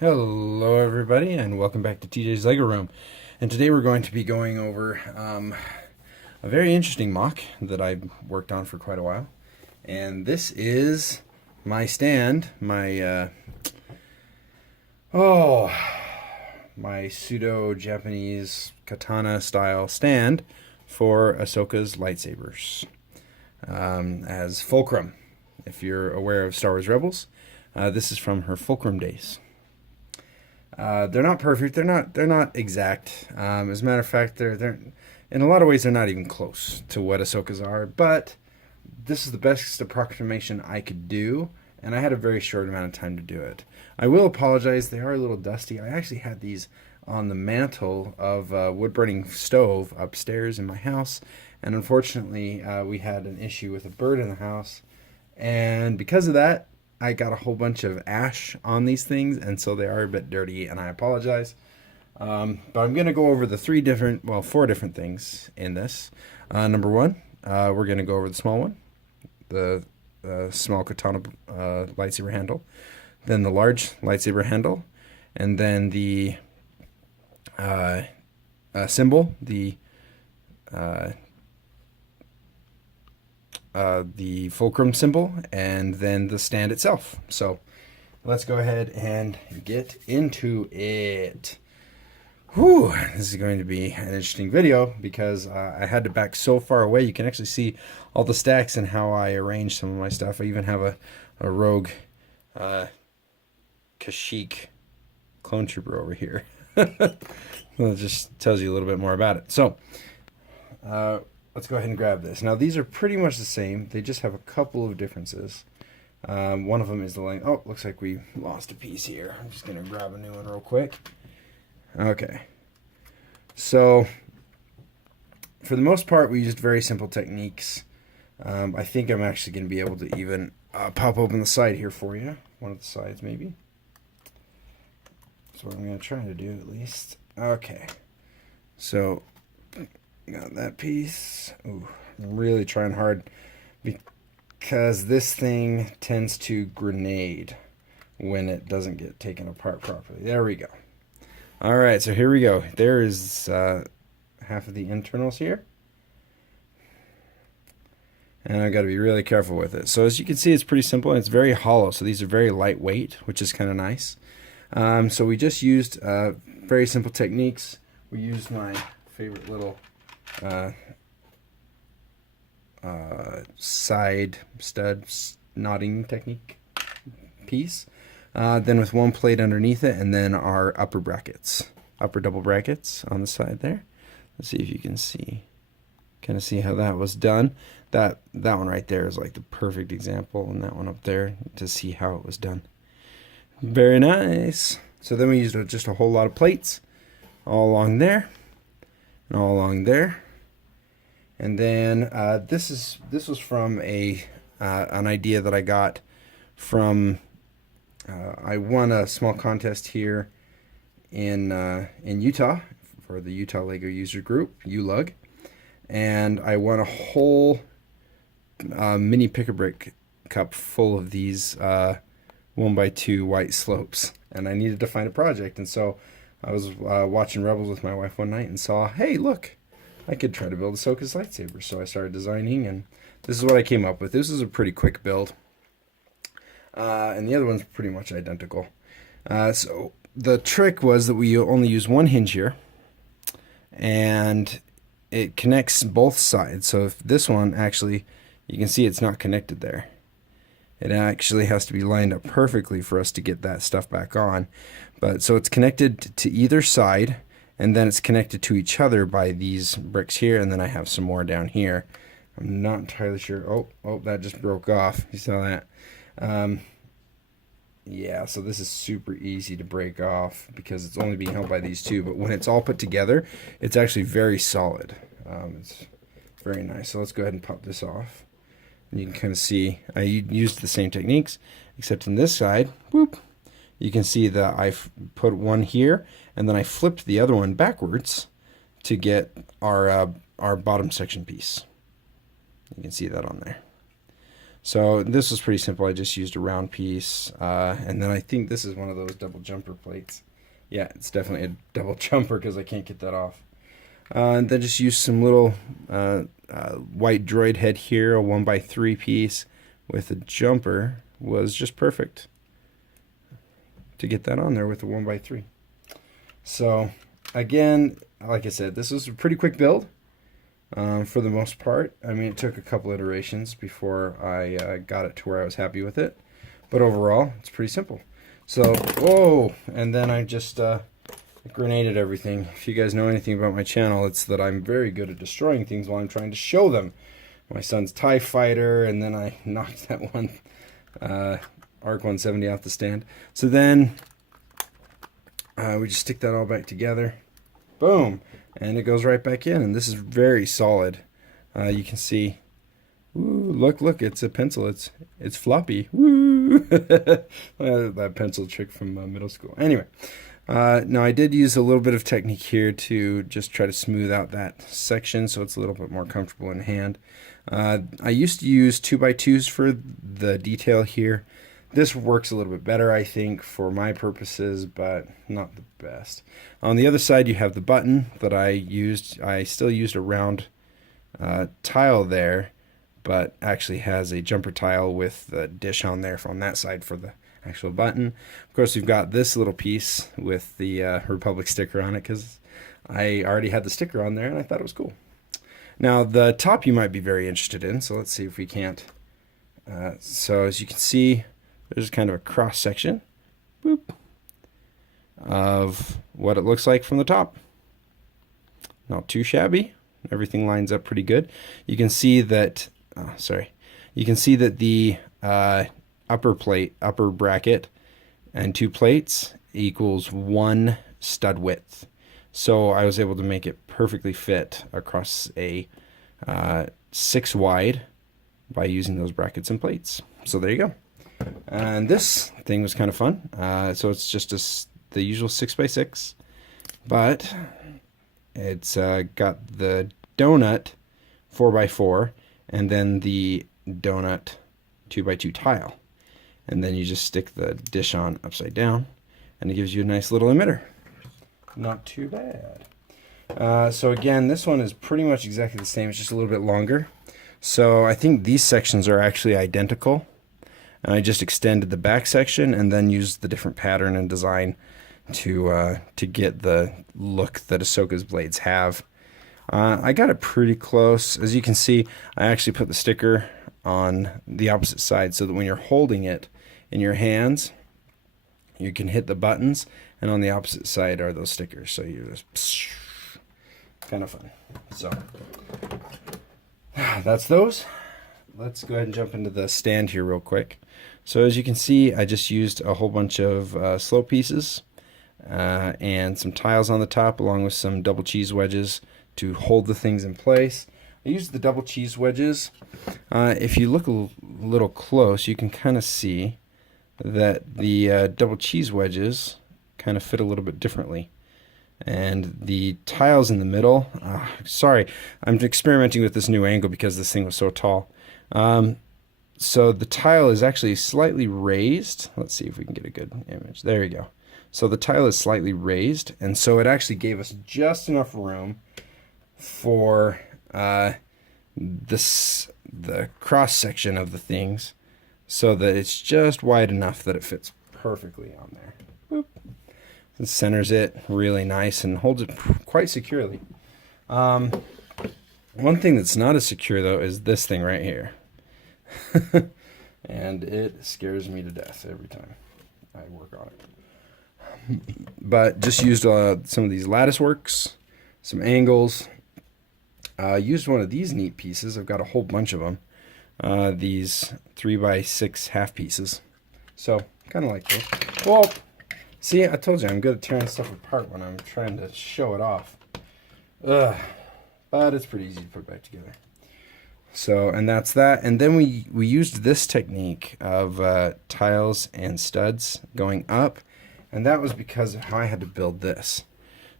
Hello everybody and welcome back to TJ's Lego Room. And today we're going to be going over a very interesting mock that I've worked on for quite a while. And this is my stand, my pseudo-Japanese katana style stand for Ahsoka's lightsabers as Fulcrum. If you're aware of Star Wars Rebels, this is from her Fulcrum days. They're not perfect. They're not exact. As a matter of fact, they're in a lot of ways they're not even close to what Ahsoka's are. But this is the best approximation I could do, and I had a very short amount of time to do it. I will apologize. They are a little dusty. I actually had these on the mantle of a wood-burning stove upstairs in my house, and unfortunately, we had an issue with a bird in the house, and because of that, I got a whole bunch of ash on these things, and so they are a bit dirty, and I apologize. But I'm going to go over the four different things in this. Number one, we're going to go over the small one, the small katana lightsaber handle, then the large lightsaber handle, and then the symbol, the fulcrum symbol, and then the stand itself. So let's go ahead and get into it. Whew, this is going to be an interesting video because I had to back so far away. You can actually see all the stacks and how I arranged some of my stuff. I even have a rogue Kashyyyk clone trooper over here. Well, it just tells you a little bit more about it. So let's go ahead and grab this. Now, these are pretty much the same. They just have a couple of differences. One of them is the length. Oh, looks like we lost a piece here. I'm just going to grab a new one real quick. Okay. So, for the most part, we used very simple techniques. I think I'm actually going to be able to even pop open the side here for you. One of the sides, maybe. That's what I'm going to try to do, at least. Okay. So, got that piece. Ooh, I'm really trying hard because this thing tends to grenade when it doesn't get taken apart properly. There we go. All right, so here we go. There is half of the internals here. And I've got to be really careful with it. So as you can see, it's pretty simple and it's very hollow. So these are very lightweight, which is kind of nice. So we just used very simple techniques. We used my favorite little side stud knotting technique piece, then with one plate underneath it, and then our upper double brackets on the side there. Let's see if you can kind of see how that was done. That one right there is like the perfect example, and that one up there to see how it was done. Very nice. So then we used just a whole lot of plates all along there and all along there. And then this was from an idea that I got from I won a small contest here in Utah for the Utah Lego User Group, ULUG, and I won a whole mini pick-a-brick cup full of these 1x2 white slopes, and I needed to find a project, and so I was watching Rebels with my wife one night and saw, hey, look, I could try to build Ahsoka's lightsaber. So I started designing, and this is what I came up with. This is a pretty quick build. And the other one's pretty much identical. So the trick was that we only use one hinge here, and it connects both sides. So if this one actually, you can see it's not connected there. It actually has to be lined up perfectly for us to get that stuff back on. But so it's connected to either side, and then it's connected to each other by these bricks here, and then I have some more down here. I'm not entirely sure. Oh, that just broke off. You saw that? Yeah, so this is super easy to break off because it's only being held by these two, but when it's all put together, it's actually very solid. It's very nice. So let's go ahead and pop this off. And you can kind of see I used the same techniques, except in this side, whoop, you can see that I put one here, and then I flipped the other one backwards to get our bottom section piece. You can see that on there. So this was pretty simple. I just used a round piece, and then I think this is one of those double jumper plates. Yeah, it's definitely a double jumper because I can't get that off. And then just use some little white droid head here, a 1x3 piece with a jumper was just perfect to get that on there with a 1x3. So again, like I said, this was a pretty quick build. For the most part. I mean, it took a couple iterations before I got it to where I was happy with it. But overall, it's pretty simple. So, whoa! And then I just grenaded everything. If you guys know anything about my channel, it's that I'm very good at destroying things while I'm trying to show them. My son's TIE fighter, and then I knocked that one ARC 170 off the stand. So then we just stick that all back together. Boom! And it goes right back in, and this is very solid. You can see, ooh, look, it's a pencil. It's floppy. Woo! That pencil trick from middle school. Anyway, now I did use a little bit of technique here to just try to smooth out that section so it's a little bit more comfortable in hand. I used to use 2x2s for the detail here. This works a little bit better, I think, for my purposes, but not the best. On the other side, you have the button that I used. I still used a round tile there, but actually has a jumper tile with the dish on there on that side for the actual button. Of course, we've got this little piece with the Republic sticker on it because I already had the sticker on there and I thought it was cool. Now, the top you might be very interested in, so let's see if we can't. So as you can see, there's kind of a cross section of what it looks like from the top. Not too shabby. Everything lines up pretty good. You can see that, you can see that the upper bracket and 2 plates equals 1 stud width. So I was able to make it perfectly fit across a 6 wide by using those brackets and plates. So there you go. And this thing was kind of fun. So it's just the usual 6x6, but it's got the donut 4x4 and then the donut 2x2 tile. And then you just stick the dish on upside down and it gives you a nice little emitter. Not too bad. So again, this one is pretty much exactly the same. It's just a little bit longer. So I think these sections are actually identical. And I just extended the back section and then used the different pattern and design to get the look that Ahsoka's blades have. I got it pretty close. As you can see, I actually put the sticker on the opposite side so that when you're holding it in your hands, you can hit the buttons, and on the opposite side are those stickers. So you're just kind of fun. So that's those. Let's go ahead and jump into the stand here real quick. So as you can see, I just used a whole bunch of slope pieces and some tiles on the top along with some double cheese wedges to hold the things in place. I used the double cheese wedges. If you look a little close, you can kind of see that the double cheese wedges kind of fit a little bit differently. And the tiles in the middle, sorry, I'm experimenting with this new angle because this thing was so tall. So the tile is actually slightly raised. Let's see if we can get a good image. There you go. So the tile is slightly raised, and so it actually gave us just enough room for the cross section of the things, so that it's just wide enough that it fits perfectly on there. Boop. It centers it really nice and holds it quite securely. One thing that's not as secure though is this thing right here. And it scares me to death every time I work on it. But just used some of these lattice works, some angles. Used one of these neat pieces. I've got a whole bunch of them. These 3x6 half pieces. So kind of like this. Well, see, I told you I'm good at tearing stuff apart when I'm trying to show it off. But it's pretty easy to put back together. So, and that's that. And then we used this technique of tiles and studs going up, and that was because of how I had to build this.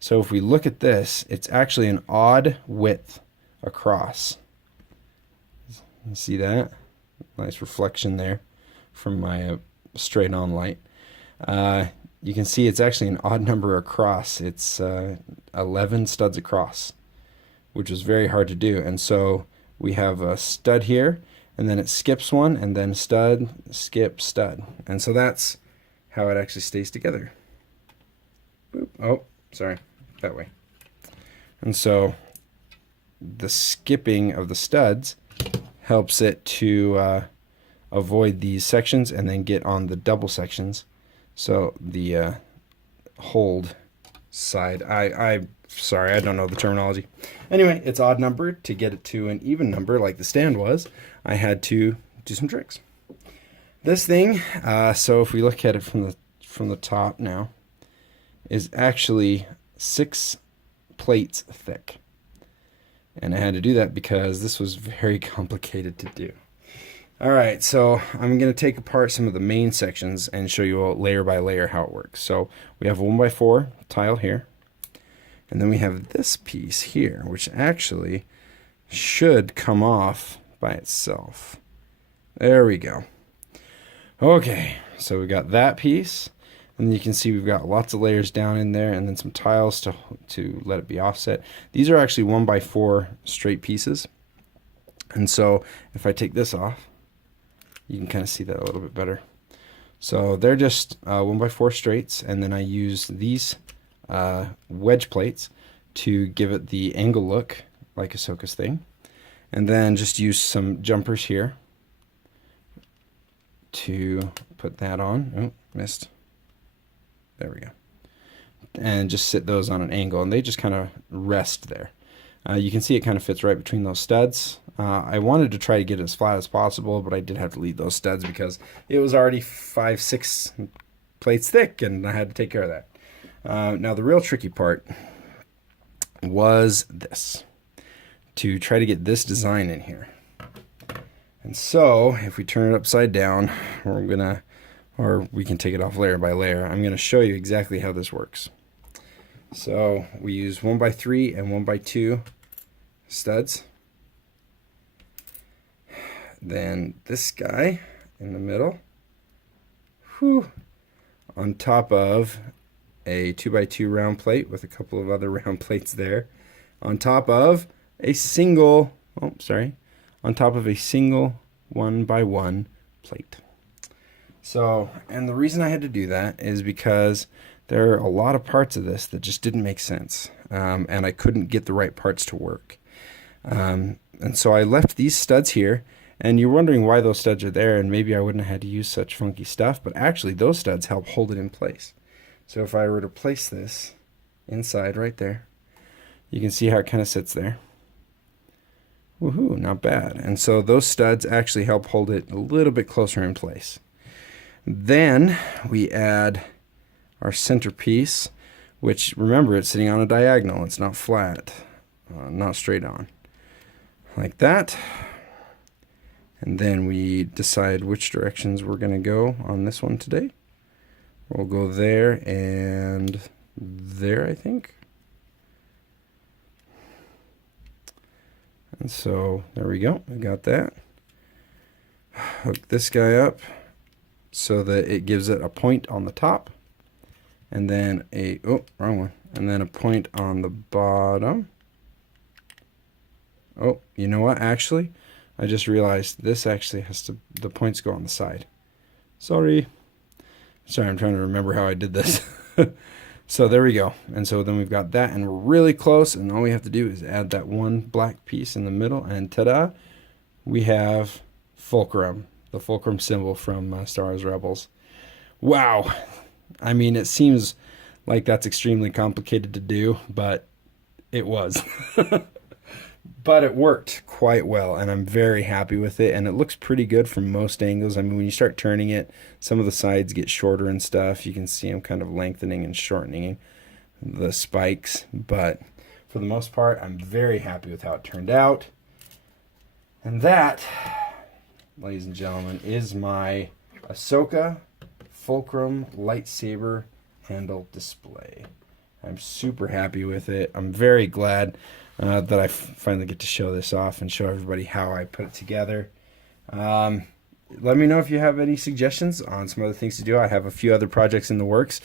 So if we look at this, it's actually an odd width across. See that? Nice reflection there from my straight on light. You can see it's actually an odd number across. It's 11 studs across, which is very hard to do. And so we have a stud here, and then it skips one, and then stud, skip, stud. And so that's how it actually stays together. Boop. Oh, sorry, that way. And so the skipping of the studs helps it to avoid these sections and then get on the double sections. So the hold side, I'm sorry, I don't know the terminology. Anyway, it's odd numbered. To get it to an even number like the stand was, I had to do some tricks. This thing, so if we look at it from the top now, is actually 6 plates thick. And I had to do that because this was very complicated to do. Alright, so I'm going to take apart some of the main sections and show you layer by layer how it works. So we have a 1x4 tile here. And then we have this piece here, which actually should come off by itself. There we go. Okay, so we got that piece. And you can see we've got lots of layers down in there, and then some tiles to let it be offset. These are actually 1x4 straight pieces. And so if I take this off, you can kind of see that a little bit better. So they're just 1x4 straights, and then I use these wedge plates to give it the angle look like Ahsoka's thing. And then just use some jumpers here to put that on. Oh, missed. There we go. And just sit those on an angle, and they just kind of rest there. You can see it kind of fits right between those studs. I wanted to try to get it as flat as possible, but I did have to leave those studs because it was already 5-6 plates thick, and I had to take care of that. Now the real tricky part was this, to try to get this design in here. And so if we turn it upside down, or we can take it off layer by layer, I'm going to show you exactly how this works. So we use 1x3 and 1x2 studs. Then this guy in the middle, on top of a 2x2 round plate with a couple of other round plates there, on top of a single, on top of a single 1x1 plate. So, and the reason I had to do that is because there are a lot of parts of this that just didn't make sense, and I couldn't get the right parts to work. And so I left these studs here, and you're wondering why those studs are there, and maybe I wouldn't have had to use such funky stuff, but actually those studs help hold it in place. So if I were to place this inside right there, you can see how it kind of sits there. Woohoo, not bad. And so those studs actually help hold it a little bit closer in place. Then we add our centerpiece, which, remember, it's sitting on a diagonal. It's not flat, not straight on. Like that. And then we decide which directions we're going to go on this one today. We'll go there and there, I think. And so there we go. We got that. Hook this guy up so that it gives it a point on the top, and then wrong one, and then a point on the bottom. Oh, you know what? Actually, I just realized this actually has to, the points go on the side. Sorry, I'm trying to remember how I did this. So there we go. And so then we've got that, and we're really close, and all we have to do is add that one black piece in the middle, and ta-da, we have Fulcrum, the Fulcrum symbol from Star Wars Rebels. Wow. I mean, it seems like that's extremely complicated to do, but it was. But it worked quite well, and I'm very happy with it, and it looks pretty good from most angles. I mean, when you start turning it, some of the sides get shorter and stuff. You can see them kind of lengthening and shortening the spikes, but for the most part, I'm very happy with how it turned out. And that, ladies and gentlemen, is my Ahsoka Fulcrum lightsaber handle display. I'm super happy with it. I'm very glad that I finally get to show this off and show everybody how I put it together. Let me know if you have any suggestions on some other things to do. I have a few other projects in the works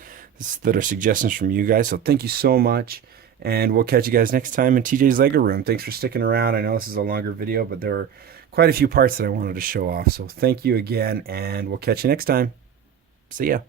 that are suggestions from you guys. So thank you so much. And we'll catch you guys next time in TJ's Lego Room. Thanks for sticking around. I know this is a longer video, but there were quite a few parts that I wanted to show off. So thank you again, and we'll catch you next time. See ya.